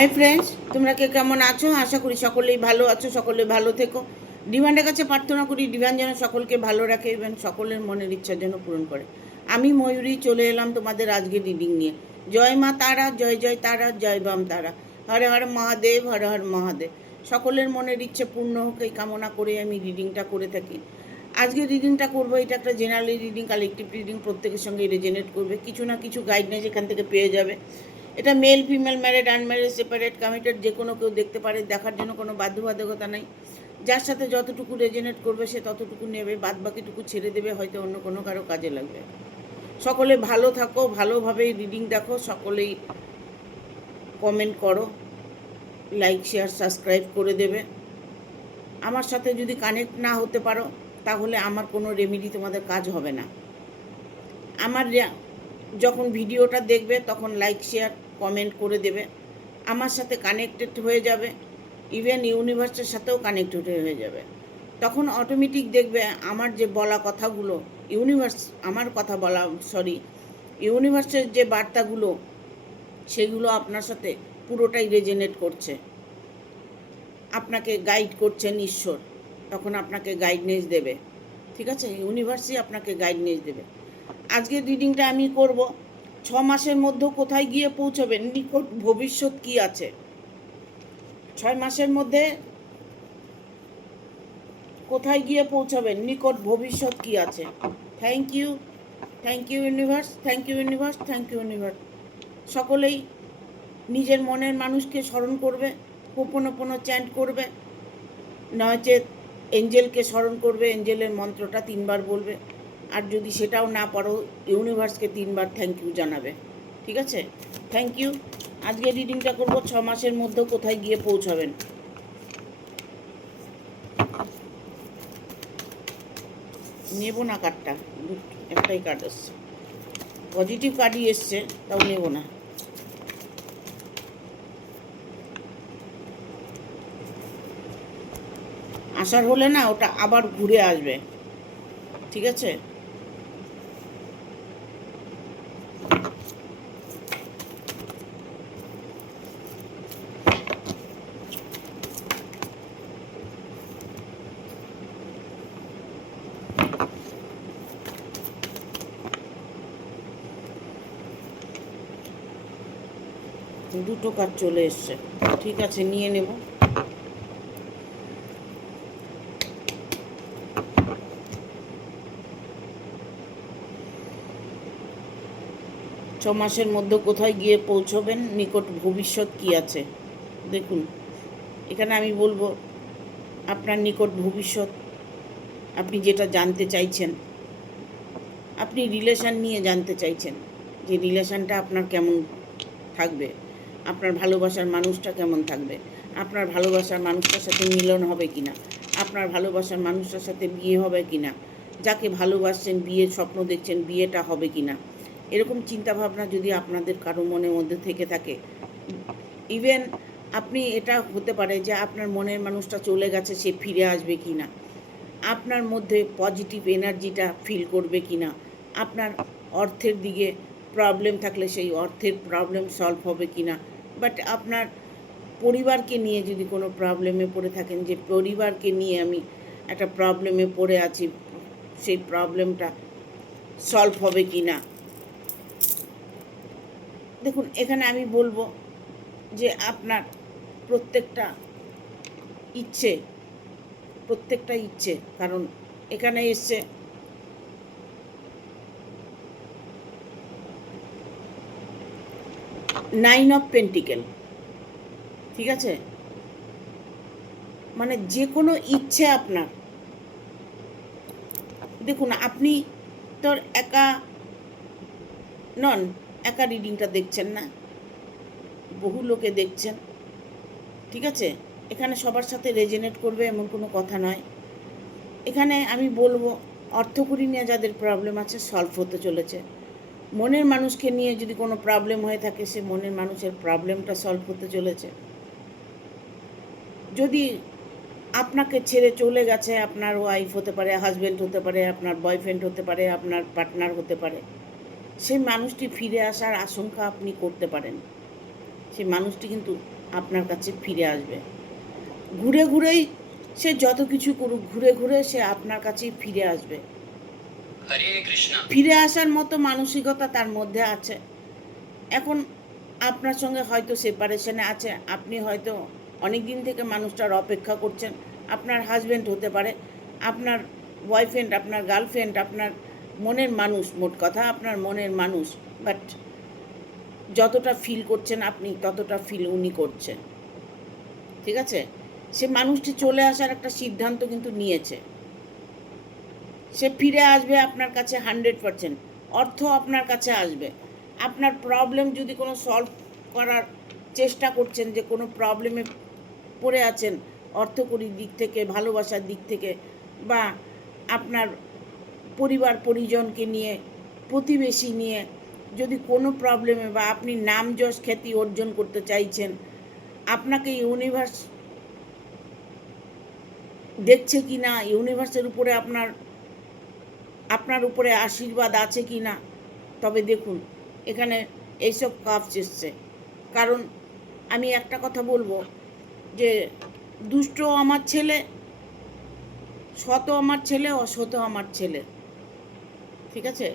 Hi friends, তোমরা কে কেমন আছো? আশা করি সকলেই ভালো আছো, সকলে ভালো থেকো। ডিভানের কাছে প্রার্থনা করি ডিভান যেন সকলকে ভালো রাখে এবং সকলের মনের ইচ্ছা যেন পূরণ করে। আমি ময়ূরী চলে এলাম তোমাদের আজকে রিডিং নিয়ে। জয় মা তারা, জয় জয় তারা, জয় বাম তারা, হর হর মহাদেব, হর হর মহাদেব। সকলের মনের ইচ্ছে পূর্ণ হোক এই কামনা করে আমি রিডিংটা করে থাকি। আজকে রিডিংটা করবো, এটা একটা জেনারেল রিডিং, কালেকটিভ রিডিং, প্রত্যেকের সঙ্গে রেজেনেট করবে। কিছু না কিছু গাইডলাইন এখান থেকে পেয়ে যাবে। এটা male female, married unmarried, separate committed, যে কোনো কেউ দেখতে পারে। দেখার জন্য কোনো বাধ্যবাধকতা নেই। যার সাথে যতটুকু রেজেনেট করবে সে ততটুকু নেবে, বাদ বাকিটুকু ছেড়ে দেবে, হয়তো অন্য কোনো কারো কাজে লাগবে। সকলে ভালো থাকো, ভালোভাবেই রিডিং দেখো, সকলেই কমেন্ট করো, লাইক শেয়ার সাবস্ক্রাইব করে দেবে। আমার সাথে যদি কানেক্ট না হতে পারো তাহলে আমার কোনো রেমেডি তোমাদের কাজ হবে না। আমার যখন ভিডিওটা দেখবে তখন লাইক শেয়ার কমেন্ট করে দেবে, আমার সাথে কানেক্টেড হয়ে যাবে, ইভেন ইউনিভার্সের সাথেও কানেক্টেড হয়ে যাবে। তখন অটোমেটিক দেখবে আমার যে বলা কথাগুলো, ইউনিভার্সের যে বার্তাগুলো সেগুলো আপনার সাথে পুরোটাই রেজেনেট করছে, আপনাকে গাইড করছেন ঈশ্বর, তখন আপনাকে গাইডনেস দেবে। ঠিক আছে, ইউনিভার্সই আপনাকে গাইডনেস দেবে। আজকের রিডিংটা আমি করব 6 মাসের মধ্যে কোথায় গিয়ে পৌঁছবেন, নিকট ভবিষ্যৎ কি আছে। 6 মাসের মধ্যে কোথায় গিয়ে পৌঁছাবেন, নিকট ভবিষ্যৎ কি আছে। Thank you, thank you universe, thank you universe, thank you universe. সকলেই নিজের মনের মানুষকে স্মরণ করবে, হোপোনোপোনো চ্যান্ট করবে, নয়তো এঞ্জেলকে স্মরণ করবে, এঞ্জেলের মন্ত্রটা 3 বার বলবে। আর যদি সেটাও না পারো, ইউনিভার্সকে 3 বার থ্যাংক ইউ জানাবে। ঠিক আছে, থ্যাংক ইউ। আজকে রিডিংটা করব 6 মাসের মধ্যে কোথায় গিয়ে পৌঁছাবেন। নেব না কার্ডটা, একটাই কার্ড এসছে, পজিটিভ কার্ডই এসছে, তাও নেব না। আসার হলে না ওটা আবার ঘুরে আসবে। ঠিক আছে, দুটো কার্ড চলে এসছে। ঠিক আছে, নিয়ে নেব। ছ মাসের মধ্যে কোথায় গিয়ে পৌঁছবেন, নিকট ভবিষ্যৎ কি আছে। দেখুন, এখানে আমি বলবো আপনার নিকট ভবিষ্যৎ, আপনি যেটা জানতে চাইছেন, আপনি রিলেশান নিয়ে জানতে চাইছেন যে রিলেশানটা আপনার কেমন থাকবে, আপনার ভালোবাসার মানুষটা কেমন থাকবে, আপনার ভালোবাসার মানুষটার সাথে মিলন হবে কি না, আপনার ভালোবাসার মানুষটার সাথে বিয়ে হবে কি না, যাকে ভালোবাসছেন, বিয়ের স্বপ্ন দেখছেন, বিয়েটা হবে কি না, এরকম চিন্তাভাবনা যদি আপনাদের কারো মনের মধ্যে থেকে থাকে, ইভেন আপনি এটা হতে পারে যে আপনার মনের মানুষটা চলে গেছে, সে ফিরে আসবে কি না, আপনার মধ্যে পজিটিভ এনার্জিটা ফিল করবে কি না, আপনার অর্থের দিকে প্রবলেম থাকলে সেই অর্থের প্রবলেম সলভ হবে কি না, বাট আপনার পরিবারকে নিয়ে যদি কোনো প্রবলেমে পড়ে থাকেন, যে পরিবারকে নিয়ে আমি একটা প্রবলেমে পড়ে আছি, সেই প্রবলেমটা সলভ হবে কি না। দেখুন, এখানে আমি বলবো যে আপনার প্রত্যেকটা ইচ্ছে, কারণ এখানে এসছে নাইন অফ পেন্টিকেল। ঠিক আছে, মানে যে কোনো ইচ্ছে আপনার, দেখুন আপনি তো একা নন, একা রিডিংটা দেখছেন না, বহু লোকে দেখছেন। ঠিক আছে, এখানে সবার সাথে রেজেনেট করবে এমন কোনো কথা নয়। এখানে আমি বলবো অর্থকড়ি নিয়ে যাদের প্রবলেম আছে সলভ হতে চলেছে। মনের মানুষকে নিয়ে যদি কোনো প্রবলেম হয়ে থাকে, সে মনের মানুষের প্রবলেমটা সলভ হতে চলেছে। যদি আপনাকে ছেড়ে চলে গেছে, আপনার ওয়াইফ হতে পারে, হাজব্যান্ড হতে পারে, আপনার বয়ফ্রেন্ড হতে পারে, আপনার পার্টনার হতে পারে, সেই মানুষটি ফিরে আসার আশঙ্কা আপনি করতে পারেন। সেই মানুষটি কিন্তু আপনার কাছে ফিরে আসবে। ঘুরে ঘুরেই সে যত কিছু করুক, ঘুরে ঘুরে সে আপনার কাছেই ফিরে আসবে। হরে কৃষ্ণ। ফিরে আসার মতো মানসিকতা তার মধ্যে আছে। এখন আপনার সঙ্গে হয়তো সেপারেশনে আছে, আপনি হয়তো অনেক দিন থেকে মানুষটার অপেক্ষা করছেন। আপনার হাজব্যান্ড হতে পারে, আপনার বয়ফ্রেন্ড, আপনার গার্লফ্রেন্ড, আপনার মনের মানুষ, মোট কথা আপনার মনের মানুষ। বাট যতটা ফিল করছেন আপনি, ততটা ফিল উনি করছে। ঠিক আছে? সে মানুষটি চলে আসার একটা সিদ্ধান্ত কিন্তু নিয়েছে। সে ফিরে আসবে আপনার কাছে 100%। অর্থ আপনার কাছে আসবে। আপনার প্রবলেম যদি কোনো সলভ করার চেষ্টা করছেন, যে কোনো প্রবলেমে পড়ে আছেন অর্থকরীর দিক থেকে, ভালোবাসার দিক থেকে, বা আপনার পরিবার পরিজনকে নিয়ে, প্রতিবেশী নিয়ে যদি কোনো প্রবলেমে, বা আপনি নাম যশ খ্যাতি অর্জন করতে চাইছেন, আপনাকে ইউনিভার্স দেখছে কি না, ইউনিভার্সের উপরে আপনার উপরে আশীর্বাদ আছে কি না, তবে দেখুন এখানে এইসব কাজ এসছে। কারণ আমি একটা কথা বলবো, যে দুষ্ট আমার ছেলে, সৎ আমার ছেলে, অসৎ আমার ছেলে। ঠিক আছে?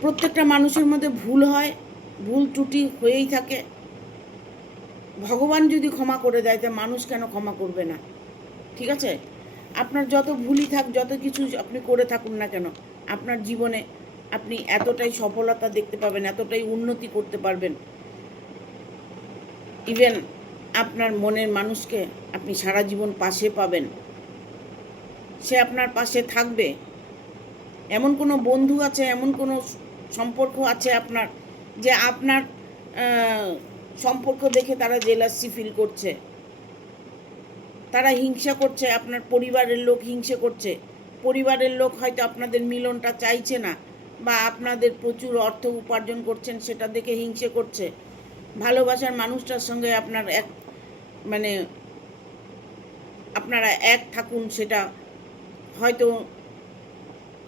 প্রত্যেকটা মানুষের মধ্যে ভুল হয়, ভুল ত্রুটি হয়েই থাকে। ভগবান যদি ক্ষমা করে দেয়, তা মানুষ কেন ক্ষমা করবে না? ঠিক আছে? আপনার যত ভুলই থাক, যত কিছু আপনি করে থাকুন না কেন, আপনার জীবনে আপনি এতটাই সফলতা দেখতে পাবেন, এতটাই উন্নতি করতে পারবেন, ইভেন আপনার মনের মানুষকে আপনি সারা জীবন পাশে পাবেন, সে আপনার পাশে থাকবে। এমন কোনো বন্ধু আছে, এমন কোনো সম্পর্ক আছে আপনার, যে আপনার সম্পর্ক দেখে তারা জেলাসি ফিল করছে, তারা হিংসা করছে, আপনার পরিবারের লোক হিংসা করছে। পরিবারের লোক হয়তো আপনাদের মিলনটা চাইছে না, বা আপনাদের প্রচুর অর্থ উপার্জন করছেন সেটা দেখে হিংসে করছে। ভালোবাসার মানুষটার সঙ্গে আপনার আপনারা এক থাকুন, সেটা হয়তো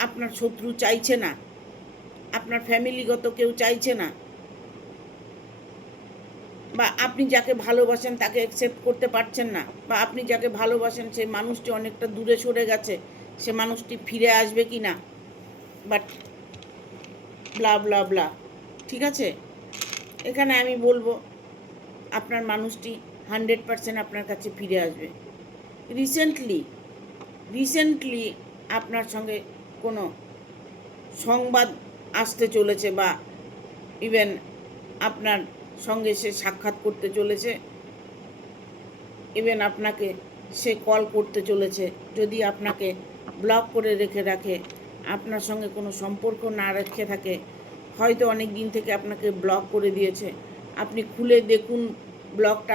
আপনার শত্রু চাইছে না, আপনার ফ্যামিলিগত কেউ চাইছে না, বা আপনি যাকে ভালোবাসেন তাকে অ্যাকসেপ্ট করতে পারছেন না, বা আপনি যাকে ভালোবাসেন সেই মানুষটি অনেকটা দূরে সরে গেছে, সে মানুষটি ফিরে আসবে কি না, বাট ব্লা ব্লা ব্লা। ঠিক আছে? এখানে আমি বলবো আপনার মানুষটি 100% আপনার কাছে ফিরে আসবে। রিসেন্টলি আপনার সঙ্গে কোনো সংবাদ আসতে চলেছে, বা ইভেন আপনার সঙ্গে সে সাক্ষাৎ করতে চলেছে, ইভেন আপনাকে সে কল করতে চলেছে। যদি আপনাকে ব্লক করে রেখে রাখে, আপনার সঙ্গে কোনো সম্পর্ক না রেখে থাকে, হয়তো অনেক দিন থেকে আপনাকে ব্লক করে দিয়েছে, আপনি খুলে দেখুন ব্লকটা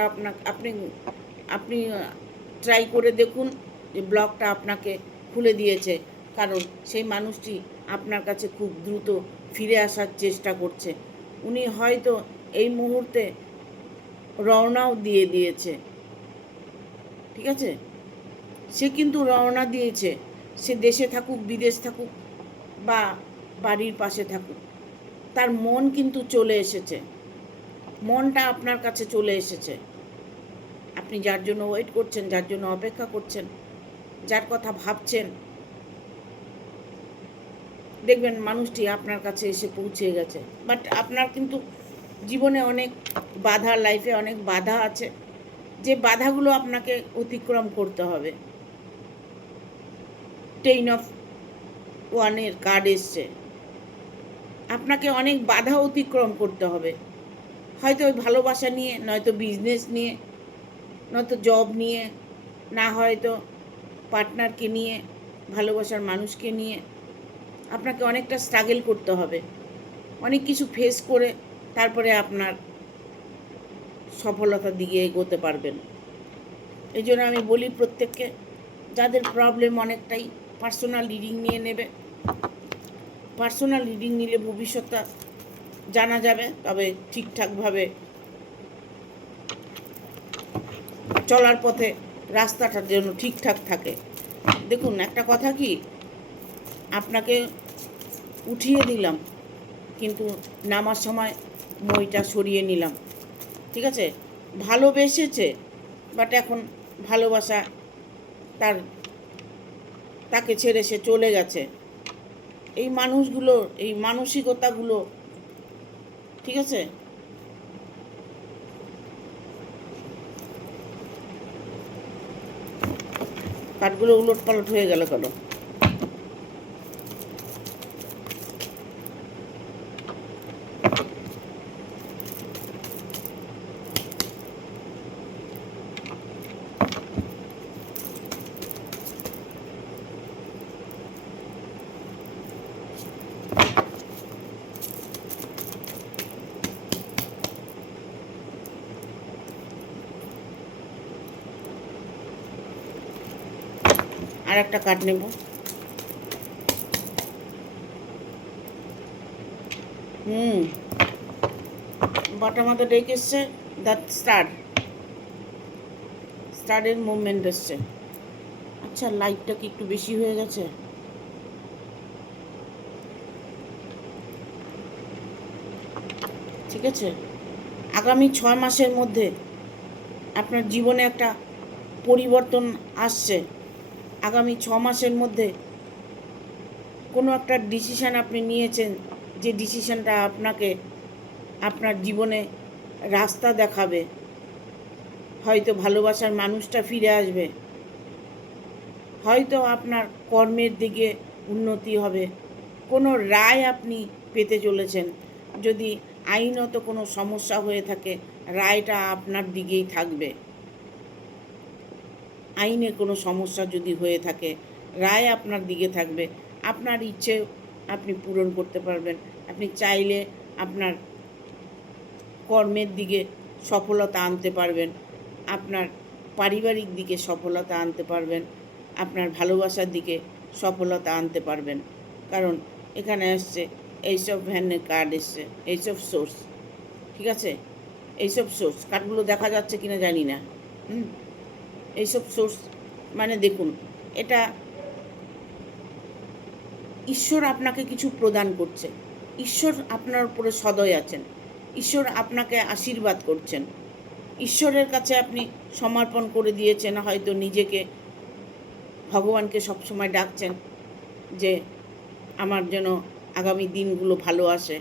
আপনি ট্রাই করে দেখুন যে ব্লকটা আপনাকে খুলে দিয়েছে। কারণ সেই মানুষটি আপনার কাছে খুব দ্রুত ফিরে আসার চেষ্টা করছে। উনি হয়তো এই মুহূর্তে রওনাও দিয়ে দিয়েছে। ঠিক আছে? সে কিন্তু রওনা দিয়েছে, সে দেশে থাকুক, বিদেশ থাকুক, বা বাড়ির পাশে থাকুক, তার মন কিন্তু চলে এসেছে, মনটা আপনার কাছে চলে এসেছে। আপনি যার জন্য ওয়েট করছেন, যার জন্য অপেক্ষা করছেন, যার কথা ভাবছেন, দেখবেন মানুষটি আপনার কাছে এসে পৌঁছে গেছে। বাট আপনার কিন্তু জীবনে অনেক বাধা, লাইফে অনেক বাধা আছে, যে বাধাগুলো আপনাকে অতিক্রম করতে হবে। 10 of 1 কার্ড এসছে, আপনাকে অনেক বাধা অতিক্রম করতে হবে। হয়তো ওই ভালোবাসা নিয়ে, নয়তো বিজনেস নিয়ে, নয়তো জব নিয়ে, না হয়তো পার্টনারকে নিয়ে, ভালোবাসার মানুষকে নিয়ে আপনাকে অনেকটা স্ট্রাগল করতে হবে। অনেক কিছু ফেস করে তারপরে আপনার সফলতার দিকে এগোতে পারবেন। এই জন্য আমি বলি প্রত্যেককে, যাদের প্রবলেম অনেকটাই, পার্সোনাল রিডিং নিয়ে নেবে। পার্সোনাল রিডিং নিলে ভবিষ্যৎটা জানা যাবে, তবে ঠিকঠাকভাবে চলার পথে রাস্তাটার যেন ঠিকঠাক থাকে। দেখুন একটা কথা কি, আপনাকে উঠিয়ে দিলাম, কিন্তু নামার সময় মইটা সরিয়ে নিলাম। ঠিক আছে, ভালোবেসেছে, বাট এখন ভালোবাসা তার তাকে ছেড়ে সে চলে গেছে। এই মানুষগুলো, এই মানসিকতাগুলো, ঠিক আছে, কাঠগুলো উলট পালট হয়ে গেল কেন? আর একটা কাঠ নেব। বাটার মতো ডেক এসছে, দ্যাট স্টারের মুভমেন্ট এসছে। আচ্ছা, লাইটটা কি একটু বেশি হয়ে গেছে? ঠিক আছে, আগামী 6 মাসের মধ্যে আপনার জীবনে একটা পরিবর্তন আসছে। আগামী 6 মাসের মধ্যে কোনো একটা ডিসিশান আপনি নিয়েছেন, যে ডিসিশানটা আপনাকে আপনার জীবনে রাস্তা দেখাবে। হয়তো ভালোবাসার মানুষটা ফিরে আসবে, হয়তো আপনার কর্মের দিকে উন্নতি হবে, কোনো রায় আপনি পেতে চলেছেন। যদি আইনত কোনো সমস্যা হয়ে থাকে, রায়টা আপনার দিকেই থাকবে। আইনে কোনো সমস্যা যদি হয়ে থাকে, রায় আপনার দিকে থাকবে। আপনার ইচ্ছে আপনি পূরণ করতে পারবেন। আপনি চাইলে আপনার কর্মের দিকে সফলতা আনতে পারবেন, আপনার পারিবারিক দিকে সফলতা আনতে পারবেন, আপনার ভালোবাসার দিকে সফলতা আনতে পারবেন। কারণ এখানে আসছে এইসব ভ্যানের কার্ড এসছে, এইসব সোর্স, ঠিক আছে, এইসব সোর্স কার্ডগুলো দেখা যাচ্ছে কিনা জানি না। এইসব সোর্স মানে দেখুন, এটা ঈশ্বর আপনাকে কিছু প্রদান করছে। ঈশ্বর আপনার উপরে সদয় আছেন, ঈশ্বর আপনাকে আশীর্বাদ করছেন। ঈশ্বরের কাছে আপনি সমর্পণ করে দিয়েছেন হয়তো নিজেকে, ভগবানকে সবসময় ডাকছেন যে আমার যেন আগামী দিনগুলো ভালো আসে।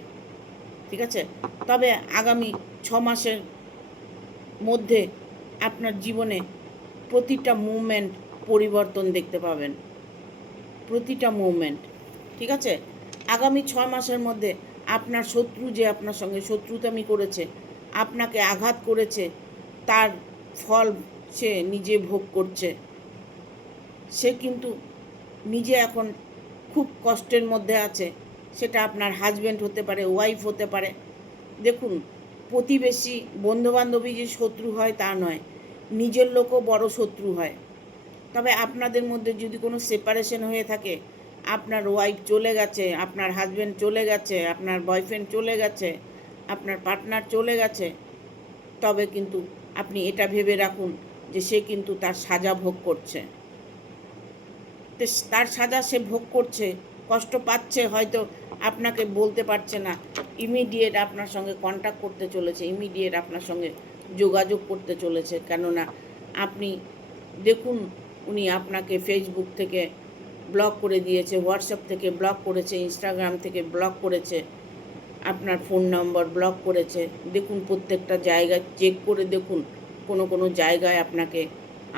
ঠিক আছে, তবে আগামী 6 মাসের মধ্যে আপনার জীবনে প্রতিটা মুভমেন্ট পরিবর্তন দেখতে পাবেন, প্রতিটা মুভমেন্ট। ঠিক আছে, আগামী 6 মাসের মধ্যে আপনার শত্রু যে আপনার সঙ্গে শত্রুতামি করেছে, আপনাকে আঘাত করেছে, তার ফল সে নিজে ভোগ করছে। সে কিন্তু নিজে এখন খুব কষ্টের মধ্যে আছে। সেটা আপনার হাজব্যান্ড হতে পারে, ওয়াইফ হতে পারে। দেখুন, প্রতিবেশী বন্ধুবান্ধবী যে শত্রু হয় তা নয়, নিজের লোকও বড় শত্রু হয়। তবে আপনাদের মধ্যে যদি কোনো সেপারেশন হয়ে থাকে, আপনার ওয়াইফ চলে গেছে, আপনার হাজব্যান্ড চলে গেছে, আপনার বয়ফ্রেন্ড চলে গেছে, আপনার পার্টনার চলে গেছে, তবে কিন্তু আপনি এটা ভেবে রাখুন যে সে কিন্তু তার সাজা ভোগ করছে। তার সাজা সে ভোগ করছে, কষ্ট পাচ্ছে, হয়তো আপনাকে বলতে পারছে না। ইমিডিয়েট আপনার সঙ্গে কন্ট্যাক্ট করতে চলেছে, ইমিডিয়েট আপনার সঙ্গে যোগাযোগ করতে চলেছে। কেননা আপনি দেখুন, উনি আপনাকে ফেসবুক থেকে ব্লক করে দিয়েছে, হোয়াটসঅ্যাপ থেকে ব্লক করেছে, ইনস্টাগ্রাম থেকে ব্লক করেছে, আপনার ফোন নম্বর ব্লক করেছে। দেখুন, প্রত্যেকটা জায়গায় চেক করে দেখুন, কোনো কোনো জায়গায় আপনাকে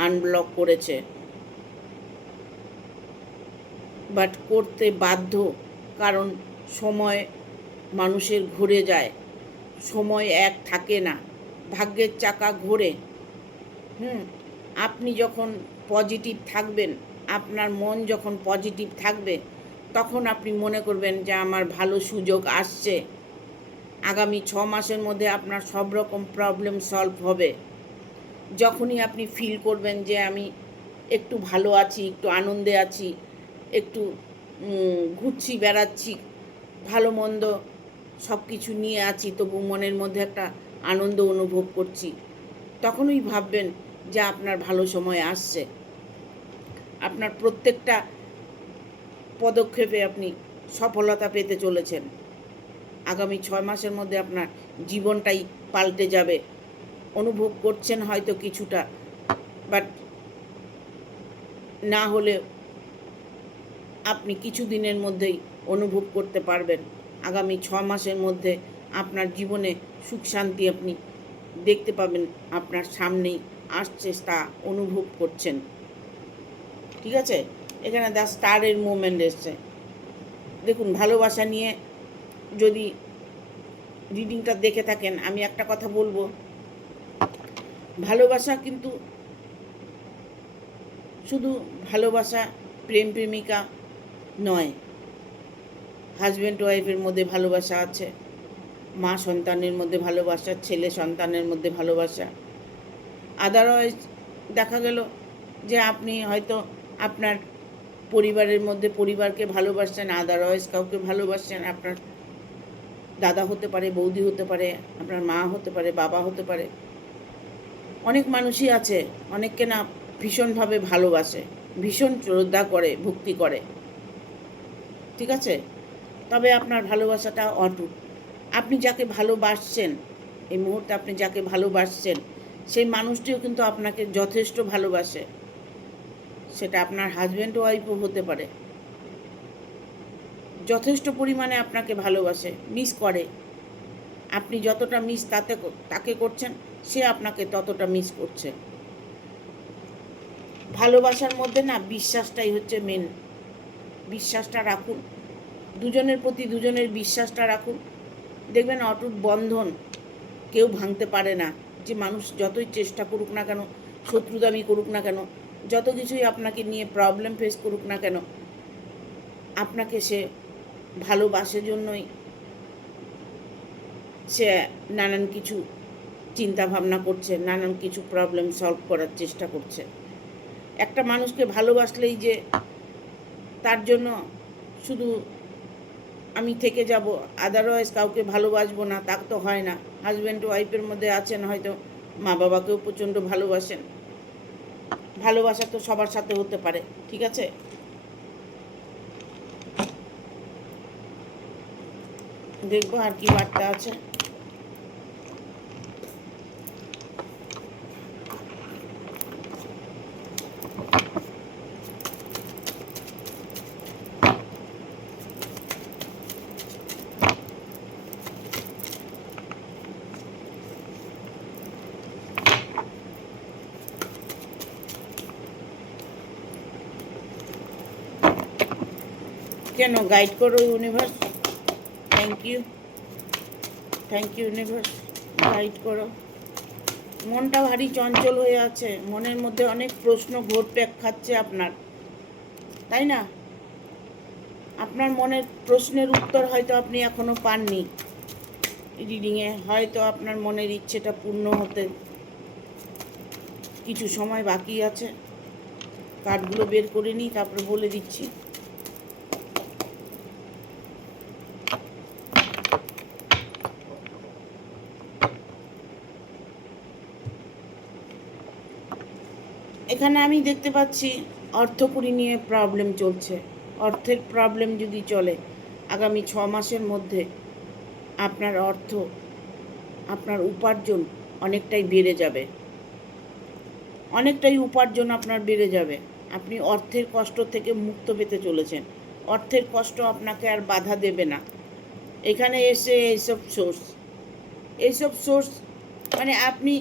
আনব্লক করেছে, বাট করতে বাধ্য। কারণ সময় মানুষের ঘুরে যায়, সময় এক থাকে না, ভাগ্যের চাকা ঘোরে। আপনি যখন পজিটিভ থাকবেন, আপনার মন যখন পজিটিভ থাকবে, তখন আপনি মনে করবেন যে আমার ভালো সুযোগ আসছে। আগামী 6 মাসের মধ্যে আপনার সব রকম প্রবলেম সলভ হবে। যখনই আপনি ফিল করবেন যে আমি একটু ভালো আছি, একটু আনন্দে আছি, একটু ঘুরছি বেড়াচ্ছি, ভালো মন্দ সব কিছু নিয়ে আছি, তবু মনের মধ্যে একটা আনন্দ অনুভব করছি, তখনই ভাববেন যে আপনার ভালো সময় আসছে। আপনার প্রত্যেকটা পদক্ষেপে আপনি সফলতা পেতে চলেছেন। আগামী 6 মাসের মধ্যে আপনার জীবনটাই পাল্টে যাবে। অনুভব করছেন হয়তো কিছুটা, বাট না হলে আপনি কিছু দিনের মধ্যেই অনুভব করতে পারবেন। আগামী 6 মাসের মধ্যে আপনার জীবনে সুখ শান্তি আপনি দেখতে পাবেন, আপনার সামনেই আসছে, তা অনুভব করছেন। ঠিক আছে, এখানে দ্য স্টারের মুভমেন্ট এসছে। দেখুন, ভালোবাসা নিয়ে যদি রিডিংটা দেখে থাকেন, আমি একটা কথা বলবো, ভালোবাসা কিন্তু শুধু ভালোবাসা প্রেম প্রেমিকা নয়, হাজব্যান্ড ওয়াইফের মধ্যে ভালোবাসা আছে, মা সন্তানের মধ্যে ভালোবাসা, ছেলে সন্তানের মধ্যে ভালোবাসা। আদারওয়াইজ দেখা গেল যে আপনি হয়তো আপনার পরিবারের মধ্যে পরিবারকে ভালোবাসছেন, আদারওয়াইজ কাউকে ভালোবাসছেন। আপনার দাদা হতে পারে, বৌদি হতে পারে, আপনার মা হতে পারে, বাবা হতে পারে। অনেক মানুষই আছে অনেককে না ভীষণভাবে ভালোবাসে, ভীষণ শ্রদ্ধা করে, ভক্তি করে। ঠিক আছে, তবে আপনার ভালোবাসাটা অটুট। আপনি যাকে ভালোবাসছেন, এই মুহূর্তে আপনি যাকে ভালোবাসছেন, সেই মানুষটিও কিন্তু আপনাকে যথেষ্ট ভালোবাসে। সেটা আপনার হাজব্যান্ড ওয়াইফও হতে পারে, যথেষ্ট পরিমাণে আপনাকে ভালোবাসে, মিস করে। আপনি যতটা মিস তাকে করছেন, সে আপনাকে ততটা মিস করছে। ভালোবাসার মধ্যে না বিশ্বাসটাই হচ্ছে মেন। বিশ্বাসটা রাখুন, দুজনের প্রতি দুজনের বিশ্বাসটা রাখুন, দেখবেন অটুট বন্ধন কেউ ভাঙতে পারে না। যে মানুষ যতই চেষ্টা করুক না কেন, শত্রুতামি করুক না কেন, যত কিছুই আপনাকে নিয়ে প্রবলেম ফেস করুক না কেন, আপনাকে সে ভালোবাসে জন্যই সে নানান কিছু চিন্তা ভাবনা করছে, নানান কিছু প্রবলেম সলভ করার চেষ্টা করছে। একটা মানুষকে ভালোবাসলেই যে তার জন্য শুধু আমি থেকে যাব, আদারওয়াইজ কাউকে ভালোবাসবো না, তা তো হয় না। হাজব্যান্ড ওয়াইফের মধ্যে আছেন, হয়তো মা বাবাকেও প্রচণ্ড ভালোবাসেন। ভালোবাসা তো সবার সাথে হতে পারে। ঠিক আছে, দেখবো আর কি বার্তা আছে। কেন গাইড করো universe, thank you universe, guide করো। মনটা ভারী চঞ্চল হয়ে আছে, মনের মধ্যে অনেক প্রশ্ন ঘুরপাক খাচ্ছে আপনার, তাই না? আপনার মনের প্রশ্নের উত্তর হয়তো আপনি এখনো পাননি। রিডিংয়ে হয়তো আপনার মনের ইচ্ছেটা পূর্ণ হতে কিছু সময় বাকি আছে। কার্ডগুলো বের করে নিই, তারপরে বলে দিচ্ছি। এখানে আমি দেখতে পাচ্ছি অর্থকড়ি নিয়ে প্রবলেম চলছে। অর্থের প্রবলেম যদি চলে, আগামী 6 মাসের মধ্যে আপনার অর্থ, আপনার উপার্জন অনেকটাই বেড়ে যাবে, অনেকটাই উপার্জন আপনার বেড়ে যাবে। আপনি অর্থের কষ্ট থেকে মুক্ত পেতে চলেছেন। অর্থের কষ্ট আপনাকে আর বাধা দেবে না। এখানে এসে এইসব সোর্স মানে আপনি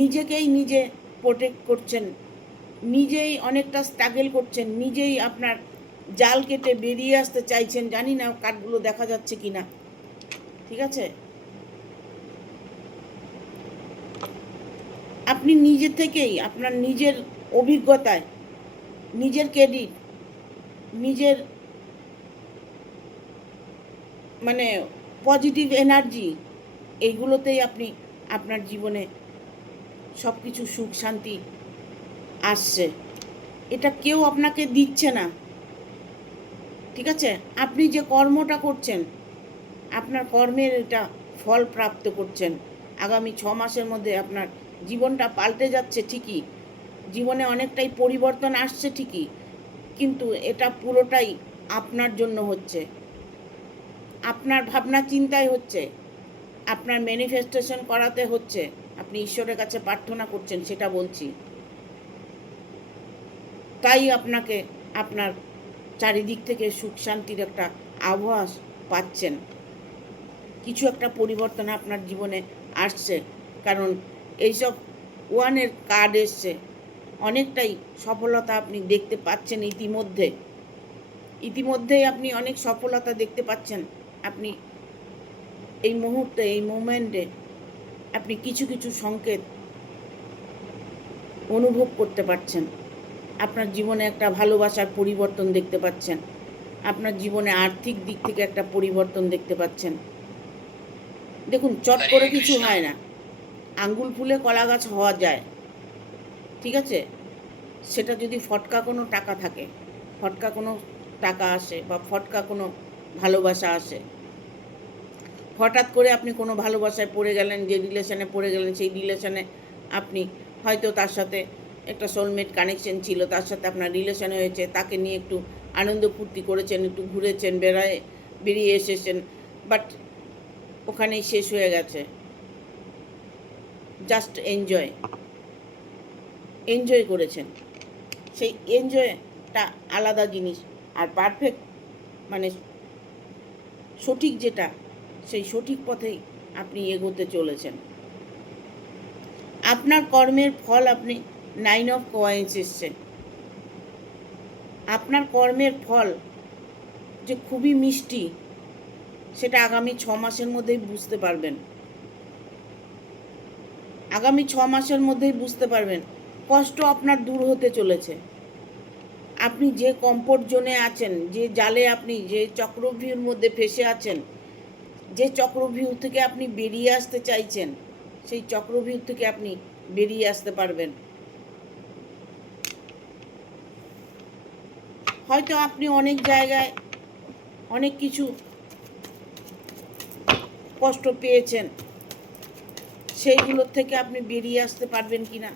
নিজেকেই নিজে প্রোটেক্ট করছেন, নিজেই অনেকটা স্ট্রাগল করছেন, নিজেই আপনার জাল কেটে বেরিয়ে আসতে চাইছেন। জানি না কার্ডগুলো দেখা যাচ্ছে কি না। ঠিক আছে, আপনি নিজে থেকেই আপনার নিজের অভিজ্ঞতায়, নিজের ক্রেডিট, নিজের মানে পজিটিভ এনার্জি, এইগুলোতেই আপনি আপনার জীবনে সব কিছু সুখ শান্তি আসছে। এটা কেউ আপনাকে দিচ্ছে না। ঠিক আছে, আপনি যে কর্মটা করছেন, আপনার কর্মের এটা ফল প্রাপ্ত করছেন। আগামী 6 মাসের মধ্যে আপনার জীবনটা পাল্টে যাচ্ছে ঠিকই, জীবনে অনেকটাই পরিবর্তন আসছে ঠিকই, কিন্তু এটা পুরোটাই আপনার জন্য হচ্ছে, আপনার ভাবনা চিন্তায় হচ্ছে, আপনার ম্যানিফেস্টেশন করাতে হচ্ছে, আপনি ঈশ্বরের কাছে প্রার্থনা করছেন, সেটা বলছি। তাই আপনাকে আপনার চারিদিক থেকে সুখ শান্তির একটা আভাস পাচ্ছেন। কিছু একটা পরিবর্তন আপনার জীবনে আসছে, কারণ এইসব ওয়ানের কার্ড এসছে। অনেকটাই সফলতা আপনি দেখতে পাচ্ছেন ইতিমধ্যেই আপনি অনেক সফলতা দেখতে পাচ্ছেন। আপনি এই মুহূর্তে, এই মোমেন্টে আপনি কিছু কিছু সংকেত অনুভব করতে পারছেন। আপনার জীবনে একটা ভালোবাসার পরিবর্তন দেখতে পাচ্ছেন। আপনার জীবনে আর্থিক দিক থেকে একটা পরিবর্তন দেখতে পাচ্ছেন। দেখুন, চট করে কিছু হয় না। আঙ্গুল ফুলে কলা গাছ হওয়া যায়, ঠিক আছে? সেটা যদি ফটকা কোনো টাকা থাকে, ফটকা কোনো টাকা আসে, বা ফটকা কোনো ভালোবাসা আসে, হঠাৎ করে আপনি কোনো ভালোবাসায় পড়ে গেলেন, যে রিলেশনে পড়ে গেলেন, সেই রিলেশনে আপনি হয়তো তার সাথে একটা সোলমেট কানেকশন ছিল, তার সাথে আপনার রিলেশন হয়েছে, তাকে নিয়ে একটু আনন্দ ফুর্তি করেছেন, একটু ঘুরেছেন, বেরিয়ে এসেছেন, বাট ওখানেই শেষ হয়ে গেছে। জাস্ট এনজয় করেছেন, সেই এনজয়টা আলাদা জিনিস। আর পারফেক্ট মানে সঠিক যেটা, সেই সঠিক পথেই আপনি এগোতে চলেছেন। আপনার কর্মের ফল, আপনি 9 অফ কয়েন্স এসছে। আপনার কর্মের ফল যে খুবই মিষ্টি, সেটা আগামী 6 মাসের মধ্যেই বুঝতে পারবেন। আগামী 6 মাসের মধ্যেই বুঝতে পারবেন। কষ্ট আপনার দূর হতে চলেছে। আপনি যে কমফোর্ট জোনে আছেন, যে জালে আপনি, যে চক্রভিউর মধ্যে ফেসে আছেন, যে চক্রভিউ থেকে আপনি বেরিয়ে আসতে চাইছেন, সেই চক্রভিউ থেকে আপনি বেরিয়ে আসতে পারবেন। হয়তো আপনি অনেক জায়গায় অনেক কিছু কষ্ট পেয়েছেন, সেইগুলোর থেকে আপনি বেরিয়ে আসতে পারবেন কি না,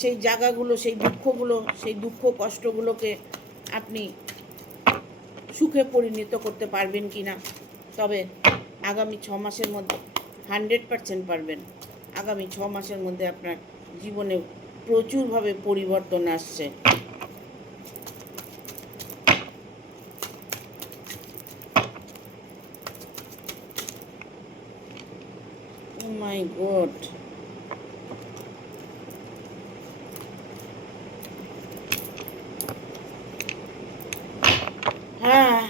সেই জায়গাগুলো, সেই দুঃখগুলো, সেই দুঃখ কষ্টগুলোকে আপনি সুখে পরিণত করতে পারবেন কি না, তবে আগামী 6 মাসের মধ্যে 100% পারবেন। আগামী 6 মাসের মধ্যে আপনার জীবনে প্রচুরভাবে পরিবর্তন আসছে। Oh my God! হ্যাঁ,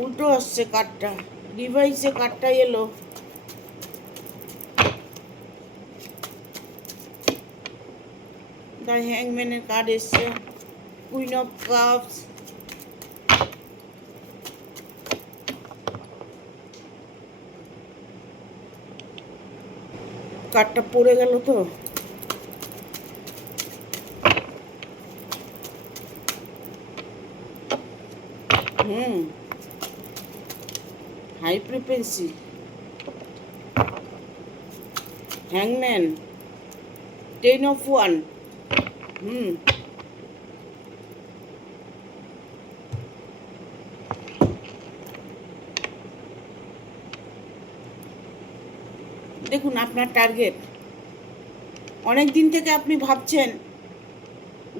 উল্টো আসছে কার্ডটা, ডিভাইসে কার্ডটা এলো। দ্য হ্যাংম্যানের কার্ড এসছে, কুইন অফ কাপস, কার্ডটা পড়ে গেল তো। হাই ফ্রিকোয়েন্সি, হ্যাংম্যান, 10 of 1। দেখুন, আপনার টার্গেট, অনেক দিন থেকে আপনি ভাবছেন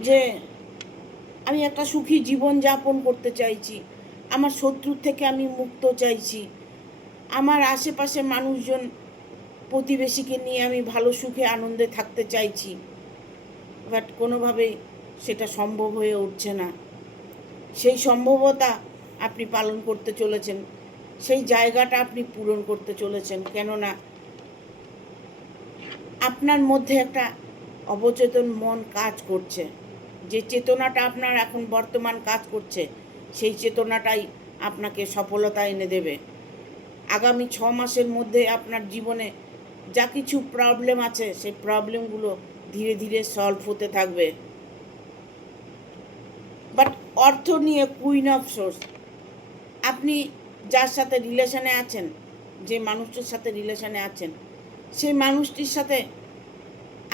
যে আমি একটা সুখী জীবন যাপন করতে চাইছি, আমার শত্রুর থেকে আমি মুক্ত চাইছি, আমার আশেপাশে মানুষজন, প্রতিবেশীকে নিয়ে আমি ভালো সুখে আনন্দে থাকতে চাইছি, বাট কোনোভাবেই সেটা সম্ভব হয়ে উঠছে না। সেই সম্ভবতা আপনি পালন করতে চলেছেন, সেই জায়গাটা আপনি পূরণ করতে চলেছেন। কেননা আপনার মধ্যে একটা অবচেতন মন কাজ করছে, যে চেতনাটা আপনার এখন বর্তমান কাজ করছে, সেই চেতনাটাই আপনাকে সফলতা এনে দেবে। আগামী 6 মাসের মধ্যে আপনার জীবনে যা কিছু প্রবলেম আছে, সেই প্রবলেমগুলো ধীরে ধীরে সলভ হতে থাকবে। বাট অর্থ নিয়ে কুইন অফ সোর্স, আপনি যার সাথে রিলেশনে আছেন, যে মানুষটির সাথে রিলেশনে আছেন, সেই মানুষটির সাথে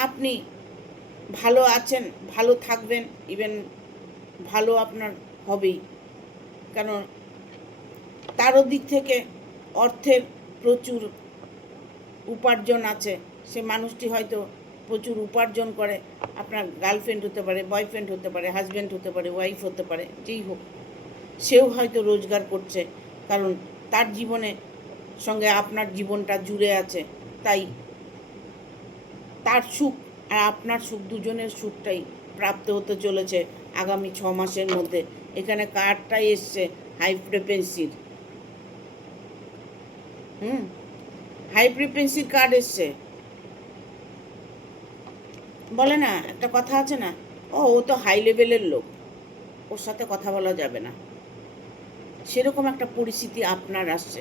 আপনি ভালো আছেন, ভালো থাকবেন, ইভেন ভালো আপনার হবেই। কারণ তারও দিক থেকে অর্থের প্রচুর উপার্জন আছে, সে মানুষটি হয়তো প্রচুর উপার্জন করে, আপনার গার্লফ্রেন্ড হতে পারে, বয়ফ্রেন্ড হতে পারে, হাজব্যান্ড হতে পারে, ওয়াইফ হতে পারে, যেই হোক, সেও হয়তো রোজগার করছে, কারণ তার জীবনে সঙ্গে আপনার জীবনটা জুড়ে আছে। তাই তার সুখ আর আপনার সুখ, দুজনের সুখটাই প্রাপ্ত হতে চলেছে আগামী 6 মাসের মধ্যে। এখানে কার্ডটাই এসছে হাই ফ্রিকোয়েন্সির, হাই ফ্রিকোয়েন্সির কার্ড এসছে। বলে না, একটা কথা আছে না, ও তো হাই লেভেলের লোক, ওর সাথে কথা বলা যাবে না, সেরকম একটা পরিস্থিতি আপনার আসছে।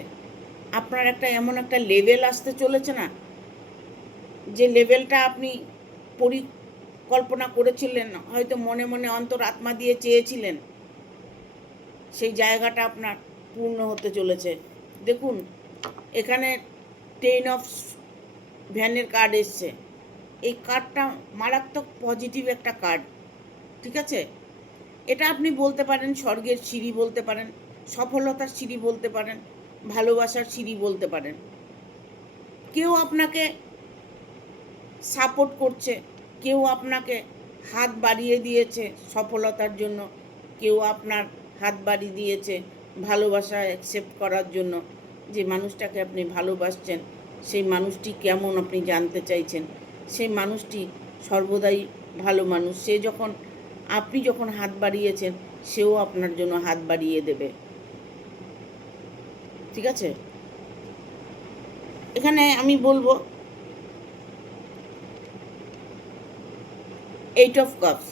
আপনার একটা এমন একটা লেভেল আসতে চলেছে না, যে লেভেলটা আপনি পরিকল্পনা করেছিলেন, হয়তো মনে মনে অন্তর আত্মা দিয়ে চেয়েছিলেন, সেই জায়গাটা আপনার পূর্ণ হতে চলেছে। দেখুন, এখানে 10 অফ ভ্যানের কার্ড এসছে। এই কার্ডটা মারাত্মক পজিটিভ একটা কার্ড, ঠিক আছে? এটা আপনি বলতে পারেন স্বর্গের সিঁড়ি বলতে পারেন, সফলতার সিঁড়ি বলতে পারেন, ভালোবাসার সিঁড়ি বলতে পারেন। কেউ আপনাকে সাপোর্ট করছে, কেউ আপনাকে হাত বাড়িয়ে দিয়েছে সফলতার জন্য, কেউ আপনার হাত বাড়িয়ে দিয়েছে ভালোবাসা অ্যাকসেপ্ট করার জন্য। যে মানুষটাকে আপনি ভালোবাসছেন, সেই মানুষটি কেমন আপনি জানতে চাইছেন, সেই মানুষটি সর্বদাই ভালো মানুষ। আপনি যখন হাত বাড়িয়েছেন, সেও আপনার জন্য হাত বাড়িয়ে দেবে, ঠিক আছে? এখানে আমি বলবো 8 অফ কাপস।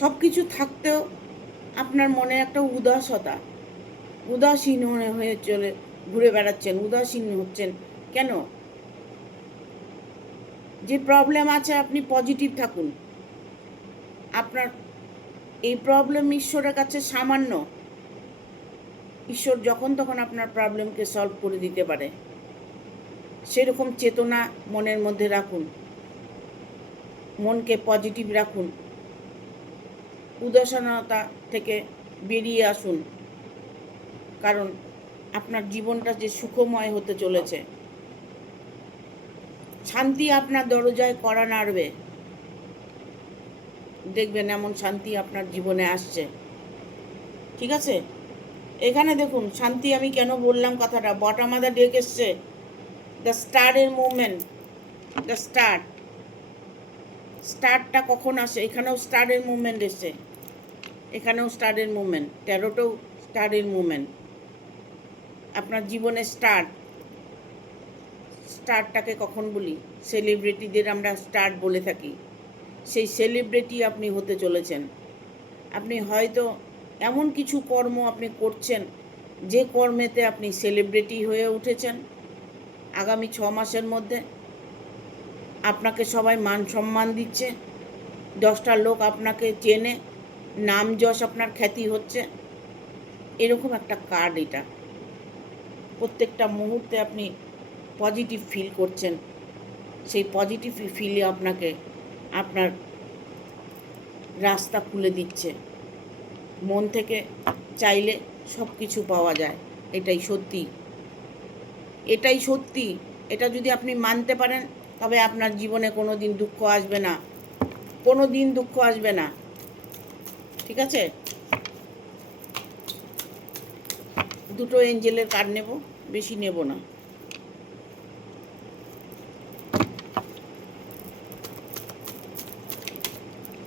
সব কিছু থাকতেও আপনার মনে একটা উদাসীন হয়ে চলে ঘুরে বেড়াচ্ছেন, উদাসীন হচ্ছেন কেন? যে প্রবলেম আছে, আপনি পজিটিভ থাকুন। আপনার এই প্রবলেম ঈশ্বরের কাছে সামান্য, ঈশ্বর যখন তখন আপনার প্রবলেমকে সলভ করে দিতে পারে, সেরকম চেতনা মনের মধ্যে রাখুন, মনকে পজিটিভ রাখুন, উদাসীনতা থেকে বেরিয়ে আসুন, কারণ আপনার জীবনটা যে সুখময় হতে চলেছে। শান্তি আপনার দরজায় কড়া নাড়বে, দেখবেন এমন শান্তি আপনার জীবনে আসছে, ঠিক আছে? এখানে দেখুন, শান্তি আমি কেন বললাম কথাটা, বটম অফ দ্য ডেক এসছে দ্য স্টারের মুভমেন্ট, দ্য স্টারটা কখন আসে? এখানেও স্টারের মুভমেন্ট এসছে, এখানেও স্টারের মুভমেন্ট, ট্যারোটেও স্টারের মুভমেন্ট। আপনার জীবনে স্টারটাকে কখন বলি? সেলিব্রিটিদের আমরা স্টার বলে থাকি। সেই সেলিব্রিটি আপনি হতে চলেছেন। আপনি হয়তো এমন কিছু কর্ম আপনি করছেন, যে কর্মেতে আপনি সেলিব্রিটি হয়ে উঠেছেন। আগামী 6 মাসের মধ্যে আপনাকে সবাই মান সম্মান দিচ্ছে, 10টা লোক আপনাকে চেনে, নাম যশ আপনার খ্যাতি হচ্ছে, এরকম একটা কার্ড এটা। প্রত্যেকটা মুহূর্তে আপনি পজিটিভ ফিল করছেন, সেই পজিটিভ ফিলে আপনাকে আপনার রাস্তা খুলে দিচ্ছে। মন থেকে চাইলে সব কিছু পাওয়া যায়, এটাই সত্যি, এটাই সত্যি। এটা যদি আপনি মানতে পারেন, তবে আপনার জীবনে কোনো দিন দুঃখ আসবে না, কোনো দিন দুঃখ আসবে না, ঠিক আছে? দুটো এঞ্জেলের কার্ড নেব, বেশি নেব না।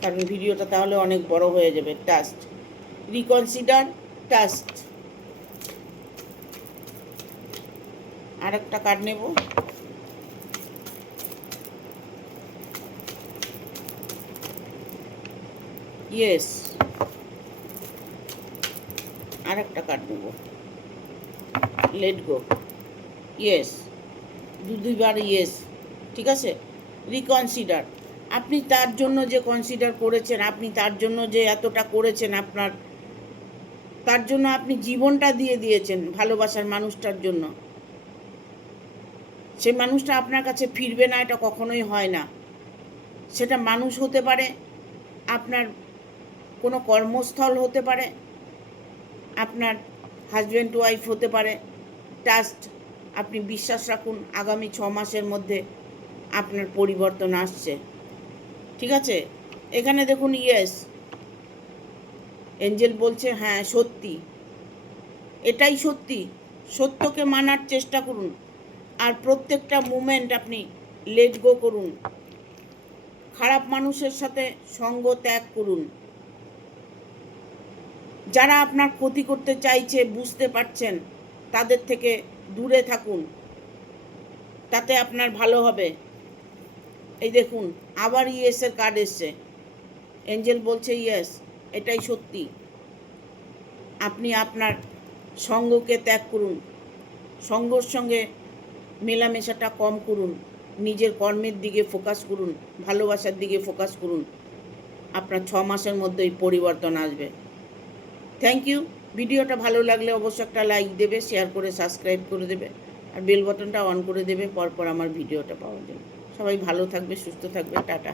কারণ ভিডিওটা তাহলে অনেক বড় হয়ে যাবে। Trust, reconsider, trust. আর একটা কার্ড নেব, ইয়েস। আর একটা কার্ড নেব, লেট গো, ইয়েস। দুইবার ইয়েস, ঠিক আছে? রিকনসিডার। আপনি তার জন্য যে কনসিডার করেছেন, আপনি তার জন্য যে এতটা করেছেন, তার জন্য আপনি জীবনটা দিয়ে দিয়েছেন ভালোবাসার মানুষটার জন্য, সেই মানুষটা আপনার কাছে ফিরবে না, এটা কখনোই হয় না। সেটা মানুষ হতে পারে, আপনার কোনো কর্মস্থল হতে পারে, আপনার হাজব্যান্ড ওয়াইফ হতে পারে। ট্রাস্ট আপনি বিশ্বাস রাখুন, আগামী 6 মাসের মধ্যে আপনার পরিবর্তন আসছে। ঠিক আছে, এখানে দেখুন ইয়েস, এঞ্জেল বলছে হ্যাঁ সত্যি, এটাই সত্যি। সত্যকে মানার চেষ্টা করুন, আর প্রত্যেকটা মুমেন্ট আপনি লেট গো করুন। খারাপ মানুষের সাথে সঙ্গ ত্যাগ করুন। যারা আপনার ক্ষতি করতে চাইছে বুঝতে পারছেন, তাদের থেকে দূরে থাকুন, তাতে আপনার ভালো হবে। এই দেখুন আবার ইয়েসের কার্ড এসছে, এঞ্জেল বলছে ইয়েস, এটাই সত্যি। আপনি আপনার সঙ্গকে ত্যাগ করুন, সঙ্গর সঙ্গে মেলামেশাটা কম করুন, নিজের কর্মের দিকে ফোকাস করুন, ভালোবাসার দিকে ফোকাস করুন। আপনার 6 মাসের মধ্যেই পরিবর্তন আসবে। Thank you. ভিডিওটা ভালো লাগলে অবশ্যই একটা লাইক দেবে, শেয়ার করে সাবস্ক্রাইব করে দেবে, আর বেল বাটনটা অন করে দেবে পরপর আমার ভিডিওটা পাওয়ার জন্য। সবাই ভালো থাকবে, সুস্থ থাকবে, টাটা।